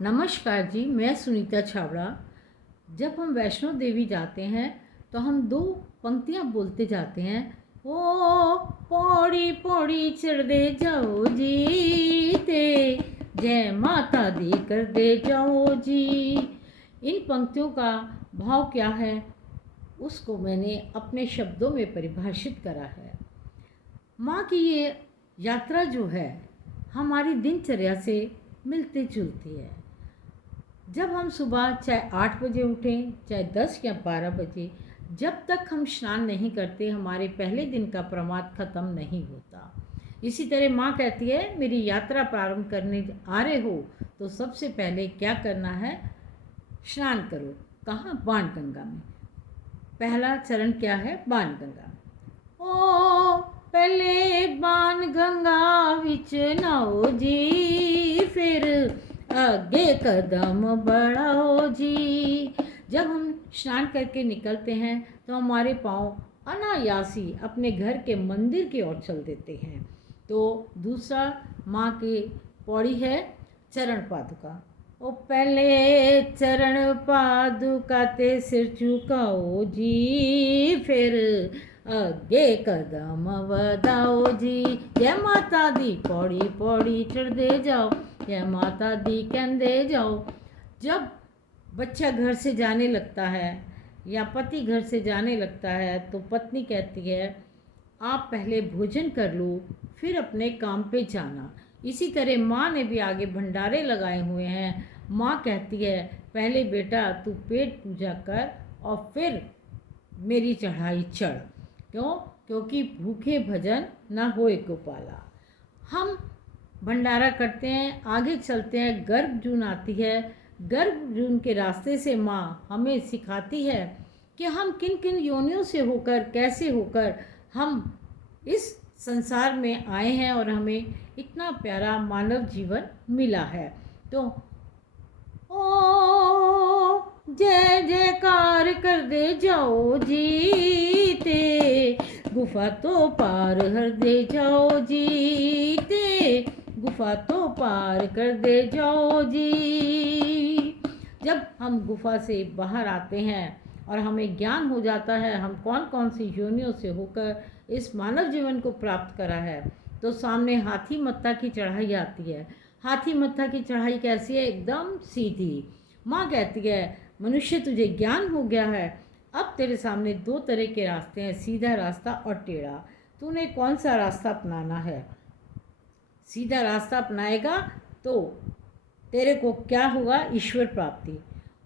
नमस्कार जी, मैं सुनीता छाबड़ा। जब हम वैष्णो देवी जाते हैं तो हम दो पंक्तियाँ बोलते जाते हैं। ओ पौड़ी पौड़ी चढ़ दे जाओ जी ते जय माता दी कर दे जाओ जी। इन पंक्तियों का भाव क्या है उसको मैंने अपने शब्दों में परिभाषित करा है। माँ की ये यात्रा जो है हमारी दिनचर्या से मिलती जुलती है। जब हम सुबह चाहे 8 बजे उठें चाहे 10 या 12 बजे, जब तक हम स्नान नहीं करते हमारे पहले दिन का प्रमाद खत्म नहीं होता। इसी तरह माँ कहती है मेरी यात्रा प्रारंभ करने आ रहे हो तो सबसे पहले क्या करना है, स्नान करो। कहाँ? बाणगंगा में। पहला चरण क्या है? बाणगंगा। ओ पहले बाणगंगा विच नहाओ जी, फिर आगे कदम बढ़ाओ जी। जब हम स्नान करके निकलते हैं तो हमारे पाँव अनायासी अपने घर के मंदिर की ओर चल देते हैं। तो दूसरा माँ की पौड़ी है चरण पादुका। ओ पहले चरण पादुका ते सिर झुकाओ जी, फिर आगे कदम बढ़ाओ जी। जय माता दी पौड़ी पौड़ी चढ़ते जाओ, जय माता दी कहते जाओ। जब बच्चा घर से जाने लगता है या पति घर से जाने लगता है तो पत्नी कहती है आप पहले भोजन कर लो फिर अपने काम पे जाना। इसी तरह माँ ने भी आगे भंडारे लगाए हुए हैं। माँ कहती है पहले बेटा तू पेट पूजा कर और फिर मेरी चढ़ाई चढ़। क्यों? क्योंकि भूखे भजन न होए गोपाला। हम भंडारा करते हैं, आगे चलते हैं, गर्भ जून आती है। गर्भ जून के रास्ते से माँ हमें सिखाती है कि हम किन किन योनियों से होकर, कैसे होकर हम इस संसार में आए हैं और हमें इतना प्यारा मानव जीवन मिला है। तो ओ जय जयकार कर दे जाओ जी ते गुफा तो पार हर दे जाओ जी ते गुफा तो पार कर दे जाओ जी। जब हम गुफा से बाहर आते हैं और हमें ज्ञान हो जाता है हम कौन कौन सी योनियों से होकर इस मानव जीवन को प्राप्त करा है, तो सामने हाथी मत्था की चढ़ाई आती है। हाथी मत्था की चढ़ाई कैसी है? एकदम सीधी। माँ कहती है मनुष्य तुझे ज्ञान हो गया है, अब तेरे सामने दो तरह के रास्ते हैं, सीधा रास्ता और टेढ़ा। तूने कौन सा रास्ता अपनाना है? सीधा रास्ता अपनाएगा तो तेरे को क्या होगा? ईश्वर प्राप्ति।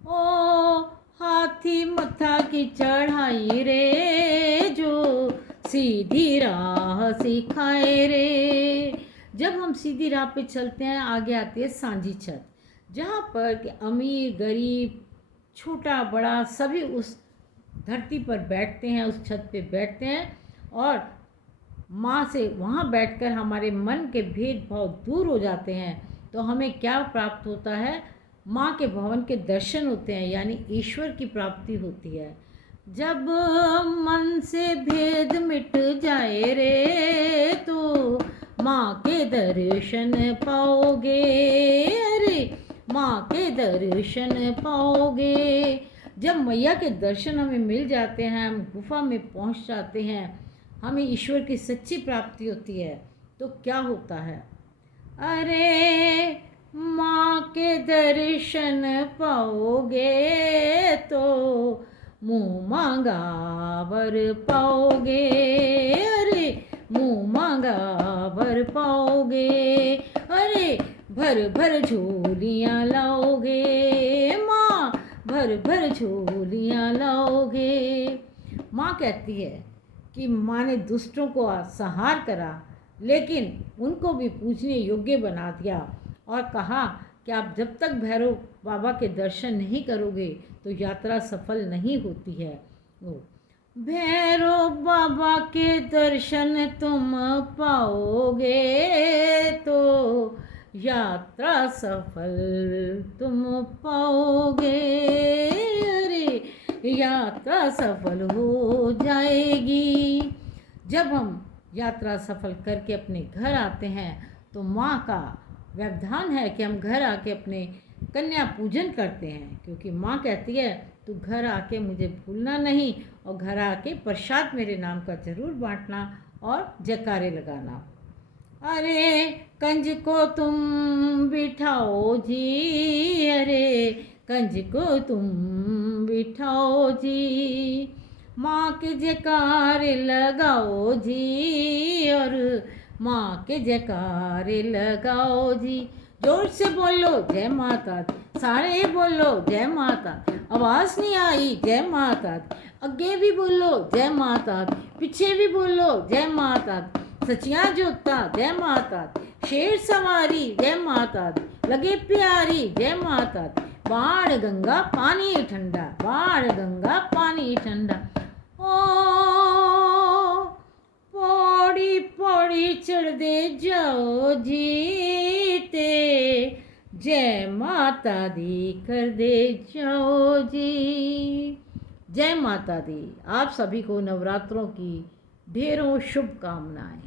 ओ हाथी मत्था की चढ़ाई रे जो सीधी राह सिखाए रे। जब हम सीधी राह पे चलते हैं आगे आती है सांझी छत, जहाँ पर कि अमीर गरीब छोटा बड़ा सभी उस धरती पर बैठते हैं, उस छत पे बैठते हैं और माँ से वहाँ बैठकर हमारे मन के भेदभाव दूर हो जाते हैं। तो हमें क्या प्राप्त होता है? माँ के भवन के दर्शन होते हैं, यानी ईश्वर की प्राप्ति होती है। जब मन से भेद मिट जाए रे तो माँ के दर्शन पाओगे। अरे माँ के दर्शन पाओगे। जब मैया के दर्शन हमें मिल जाते हैं, हम गुफा में पहुँच जाते हैं, हमें ईश्वर की सच्ची प्राप्ति होती है। तो क्या होता है? अरे माँ के दर्शन पाओगे तो मुँह मांगा वर पाओगे। अरे मुँह मांगा वर पाओगे। अरे भर भर झोलियाँ लाओगे माँ, भर भर झोलियाँ लाओगे। माँ कहती है कि माँ ने दुष्टों को संहार करा लेकिन उनको भी पूजने योग्य बना दिया और कहा कि आप जब तक भैरव बाबा के दर्शन नहीं करोगे तो यात्रा सफल नहीं होती है। भैरव बाबा के दर्शन तुम पाओगे तो यात्रा सफल तुम पाओगे। अरे यात्रा सफल हो जाएगी। जब हम यात्रा सफल करके अपने घर आते हैं तो माँ का व्यवधान है कि हम घर आके अपने कन्या पूजन करते हैं, क्योंकि माँ कहती है तू घर आके मुझे भूलना नहीं, और घर आके प्रसाद मेरे नाम का ज़रूर बांटना और जयकारे लगाना। अरे कंज को तुम बिठाओ जी, अरे कंज को तुम बिठाओ जी, माँ के जयकारे लगाओ जी, और माँ के जयकारे लगाओ जी। जोर से बोलो जय माता दी, सारे बोलो जय माता दी, आवाज़ नहीं आई जय माता दी, अगे भी बोलो जय माता दी, पीछे भी बोलो जय माता दी, सचिया जोता जय माता दी, शेर सवारी जय माता दी, लगे प्यारी जय माता दी, बाढ़ गंगा पानी ठंडा, बाढ़ गंगा पानी ठंडा। ओ पौड़ी पौड़ी चढ़दे जाओ जीते, जय माता दी कर दे जाओ जी। जय माता दी। आप सभी को नवरात्रों की ढेरों शुभकामनाएं।